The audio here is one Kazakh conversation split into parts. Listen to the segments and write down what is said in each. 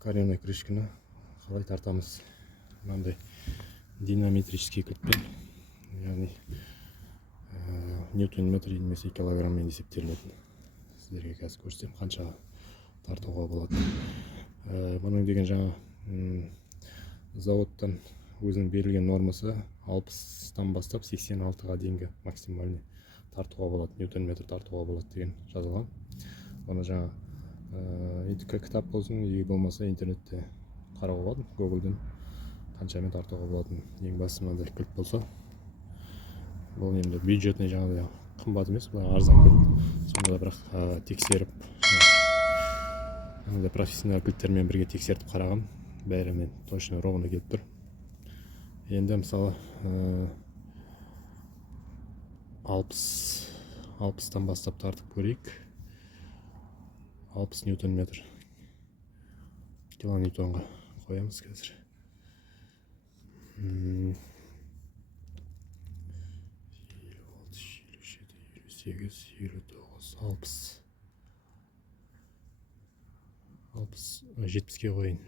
Карьерный крышканы қалай тартамыз? Мынандай динаметрический кілтпен, яғни ньютон метр немесе килограмммен есептелінетін. Сіздерге қазір көрсетем, қанша тартуға болады. Бұның деген жаңа заводтан өзінің берілген нормасы 60-тан бастап 86-ға дейінгі максимальный тартуға болады, ньютон метр тартуға болады деген жазылған. Оны жаңа кітап болсын, егер болмаса интернетте қарауға болады, Google'ден қаншамен тартуға болатын. Ең басты мынандай кілт болса, бұл енді бюджетный жаңағыдай қымбат емес, бұл арзан кілт. Сонда да бірақ тексеріп, профессионал кілттермен бірге тексертіп қарағам, бәрімен точно ровно келіп тұр. Енді мысалы 60-тан бастап тартып көрейік. 60 ньютон метр килоньютонға қоямыз қазір. 70-ке қойын.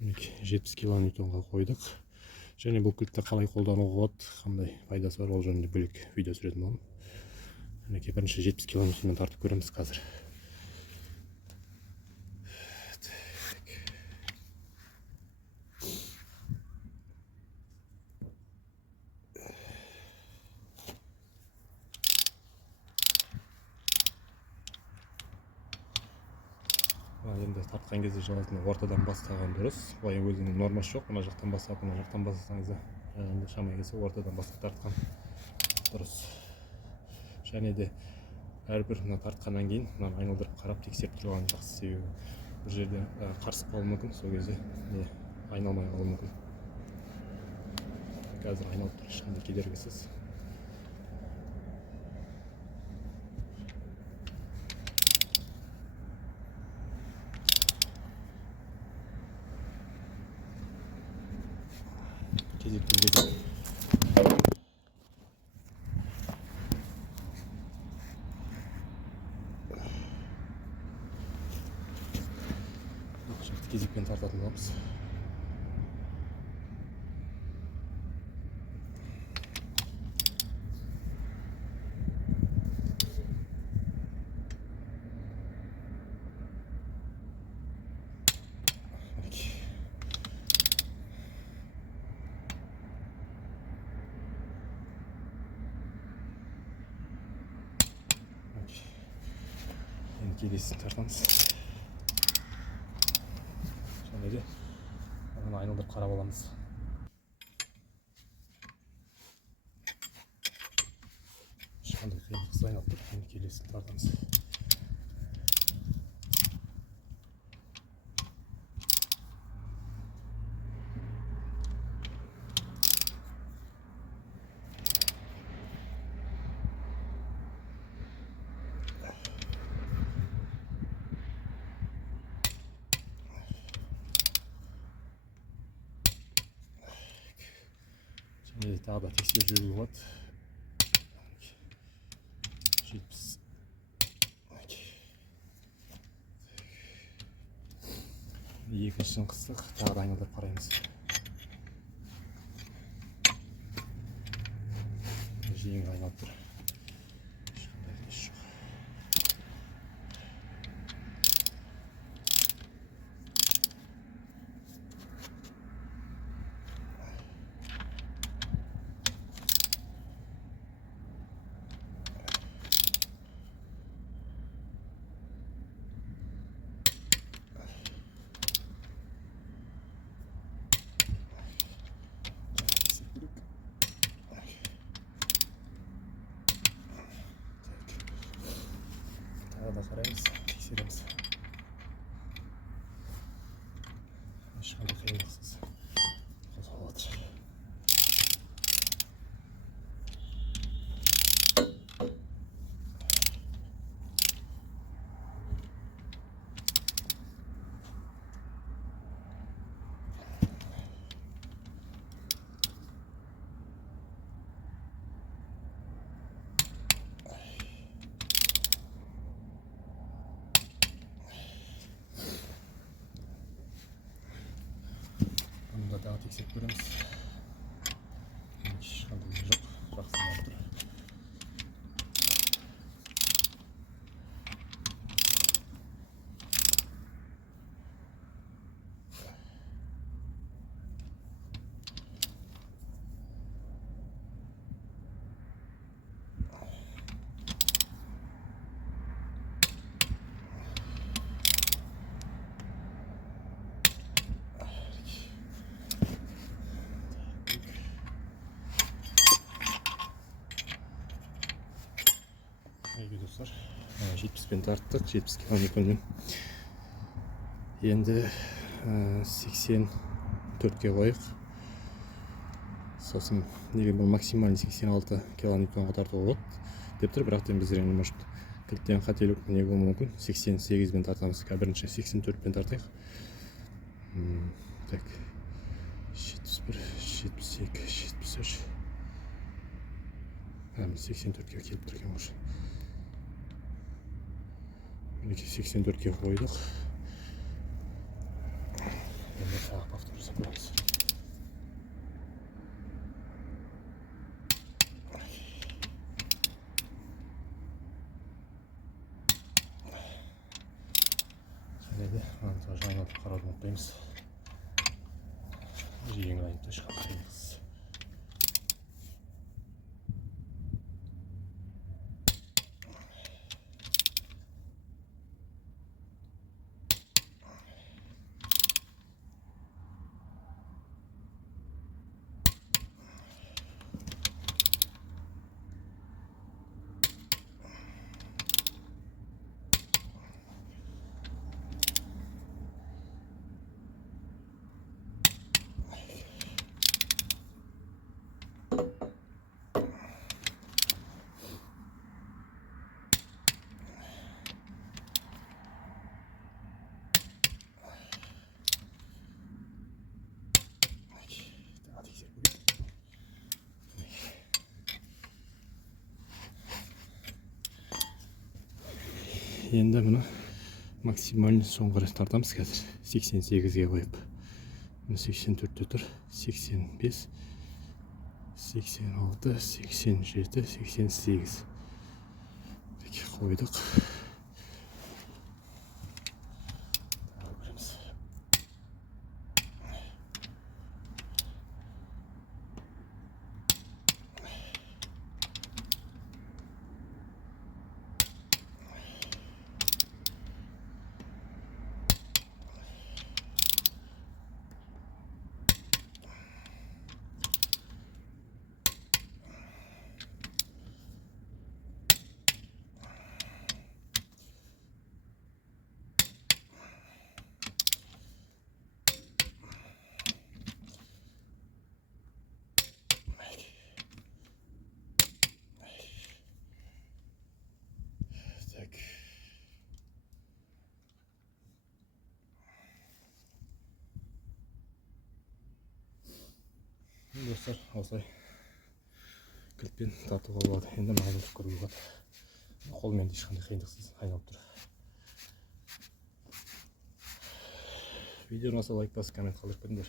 70 килоньютонға қойдық. Және бұл кілтті қалай қолдануға болады, қандай пайдасы бар, ол жөнінде бөлек видео түсіретін боламын. Мінекей бірінші 70 километрмен тартып көреміз қазір. Енді тартқан кезде желательно ортадан бастаған дұрыс. Былай өзінің нормасы жоқ. Мына жақтан бастап, мына жақтан бастасаңыз да, енді шамай келсе ортадан бастап тартқан дұрыс. Және де әрбір мына тартқаннан кейін мынаны айналдырып қарап тексеріп тұрған жақсы, себебі бір жерде қарысып қалуы мүмкін, сол кезде айналмай қалуы мүмкін. Қазір айналып тұр, ешқандай кедергісіз. Кезектен кезекпен тартатын боламыз. Енді келесін тартамыз. Және де оны айналдырып қарап аламыз. Ешқандай қиындықсыз айналып тұр. Енді келесін тартамыз. Және тағы да тексеріп жүруге болады. 70. Екіншісін қыстық, тағы да айналдырып қараймыз. Жеңіл айналып тұр. Ешқандай дұрыс жоқ. Тағы да қараймыз, тексереміз. Ешқандай қиындықсыз қозғалып жатыр. тексеріп көреміз. Ешқандай жоқ, жақсы болып тұр. Әйге достар, 70-пен тарттық, 70 километрмен. Енді 84-ке қойық. Сосын неге бұл максимальный 86 километрға тартуға болады деп тұр, бірақ біздер енді может кілттен қателік не болуы мүмкін. 88-бен тартамыз, бірінші 84-пен тартайық. Так, 71, 72, 73. 84-ке келіп тұрген может. 84-ке қойдық. Енді тағы повтор жасап көреміз. Және де жаңа қарауды ұмытпаймыз. Жиен айыпты шығармаймыз. Енді мұны максимальный соңғы рет тартамыз қазір. 88-ге қойып. 84-те тұр. 85, 86, 87, 88. Қойдық. Достар, осылай кілтпен тартуға болады. Енді маған көруге болады. Қолмен ешқандай қиындықсыз айналып тұр. Видеоны лайк басып, коммент қалдырып кетіңдер.